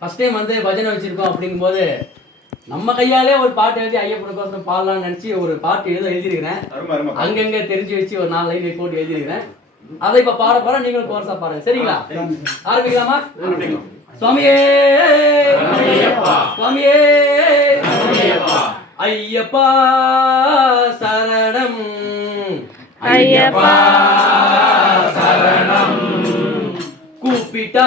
First time வந்து பஜனை வச்சுருக்கோம் அப்படிங்கும்போது நம்ம கையாலே ஒரு பாட்டு எழுதி ஐயப்பனுக்கோசரம் பாடலாம்னு நினச்சி ஒரு பாட்டு எழுத எழுதியிருக்கிறேன். அங்கங்கே தெரிஞ்சு வச்சு ஒரு நாலு லைன் போட்டு எழுதியிருக்கிறேன். அதை இப்போ பாட பாட நீங்களும் கோர்ஸா பாருங்க. சரிங்களா? ஆரம்பிக்கலாமா? சுவாமியே! சுவாமியே! ஐயப்பா. சரணம். ஐயப்பா சரணம். கூப்பிட்டா